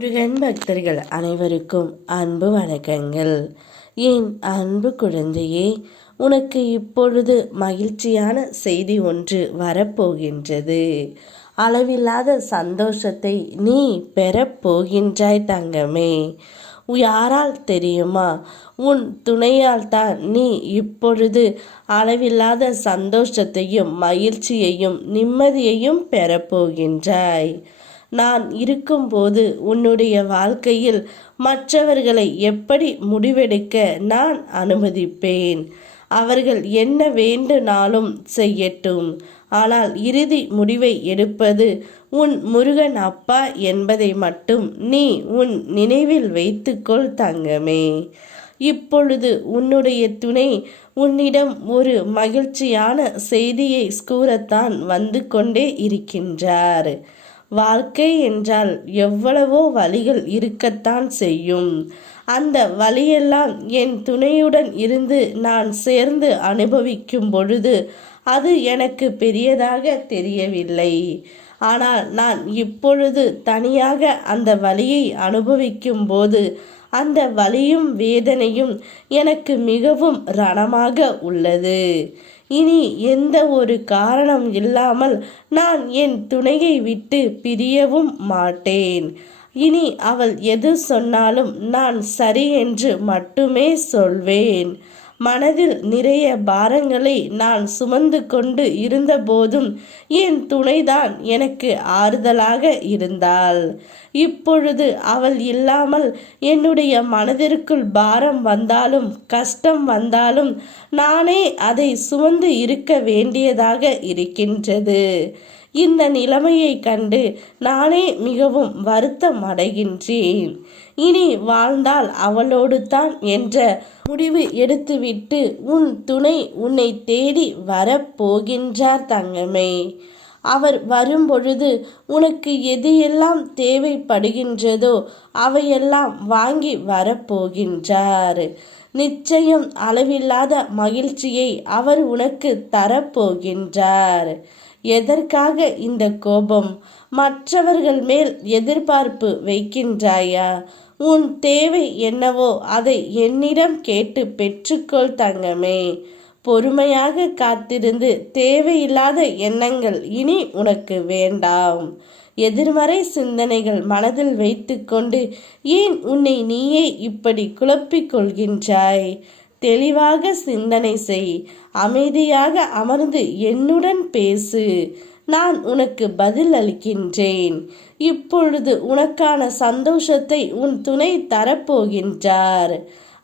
முருகன் பக்தர்கள் அனைவருக்கும் அன்பு வணக்கங்கள். என் அன்பு குழந்தையே, உனக்கு இப்பொழுது மகிழ்ச்சியான செய்தி ஒன்று வரப்போகின்றது. அளவில்லாத சந்தோஷத்தை நீ பெறப்போகின்றாய் தங்கமே. யாரால் தெரியுமா? உன் துணையால் தான் நீ இப்பொழுது அளவில்லாத சந்தோஷத்தையும் மகிழ்ச்சியையும் நிம்மதியையும் பெறப்போகின்றாய். நான் இருக்கும்போது உன்னுடைய வாழ்க்கையில் மற்றவர்களை எப்படி முடிவெடுக்க நான் அனுமதிப்பேன். அவர்கள் என்ன வேண்டுனாலும் செய்யட்டும். ஆனால் இறுதி முடிவை எடுப்பது உன் முருகன் அப்பா என்பதை மட்டும் நீ உன் நினைவில் வைத்துக்கொள் தங்கமே. இப்பொழுது உன்னுடைய துணை உன்னிடம் ஒரு மகிழ்ச்சியான செய்தியை கூறத்தான் வந்து கொண்டே இருக்கின்றார். வாழ்க்கை என்றால் எவ்வளவோ வழிகள் இருக்கத்தான் செய்யும். அந்த வழியெல்லாம் என் துணையுடன் இருந்து நான் சேர்ந்து அனுபவிக்கும் பொழுது அது எனக்கு பெரியதாக தெரியவில்லை. ஆனால் நான் இப்பொழுது தனியாக அந்த வழியை அனுபவிக்கும் போது அந்த வலியும் வேதனையும் எனக்கு மிகவும் ரணமாக உள்ளது. இனி எந்த ஒரு காரணம் இல்லாமல் நான் என் துணையை விட்டு பிரியவும் மாட்டேன். இனி அவள் எது சொன்னாலும் நான் சரி என்று மட்டுமே சொல்வேன். மனதில் நிறைய பாரங்களை நான் சுமந்து கொண்டு இருந்தபோதும் என் துணைதான் எனக்கு ஆறுதலாக இருந்தாள். இப்பொழுது அவள் இல்லாமல் என்னுடைய மனதிற்குள் பாரம் வந்தாலும் கஷ்டம் வந்தாலும் நானே அதை சுமந்து இருக்க வேண்டியதாக இருக்கின்றது. இந்த நிலைமையை கண்டு நானே மிகவும் வருத்தம் அடைகின்றேன். இனி வாழ்ந்தால் அவளோடு தான் என்ற முடிவு எடுத்துவிட்டு உன் துணை உன்னை தேடி வரப்போகின்றார் தங்கமே. அவர் வரும்பொழுது உனக்கு எது எல்லாம் தேவைப்படுகின்றதோ அவையெல்லாம் வாங்கி வரப்போகின்றார். நிச்சயம் அளவில்லாத மகிழ்ச்சியை அவர் உனக்கு தரப்போகின்றார். எதற்காக இந்த கோபம்? மற்றவர்கள் மேல் எதிர்பார்ப்பு வைக்கின்றாயா? உன் தேவை என்னவோ அதை என்னிடம் கேட்டு பெற்றுக்கொள் தங்கமே. பொறுமையாக காத்திருந்து தேவையில்லாத எண்ணங்கள் இனி உனக்கு வேண்டாம். எதிர்மறை சிந்தனைகள் மனதில் வைத்துக்கொண்டு ஏன் உன்னை நீயே இப்படி குழப்பிக் கொள்கின்றாய்? தெளிவாக சிந்தனை செய். அமைதியாக அமர்ந்து என்னுடன் பேசு. நான் உனக்கு பதில் அளிக்கின்றேன். இப்பொழுது உனக்கான சந்தோஷத்தை உன் துணை தரப்போகின்றார்.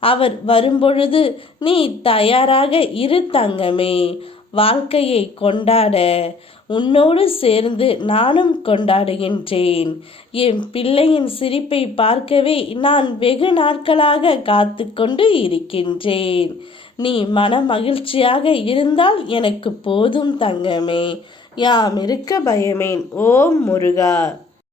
அவர் வரும்பொழுது நீ தயாராக இரு தங்கமே. வாழ்க்கையை கொண்டாட உன்னோடு சேர்ந்து நானும் கொண்டாடுகின்றேன். என் பிள்ளையின் சிரிப்பை பார்க்கவே நான் வெகு நாட்களாக காத்து கொண்டு இருக்கின்றேன். நீ மன மகிழ்ச்சியாக இருந்தால் எனக்கு போதும் தங்கமே. யாம் இருக்க பயமேன். ஓம் முருகா.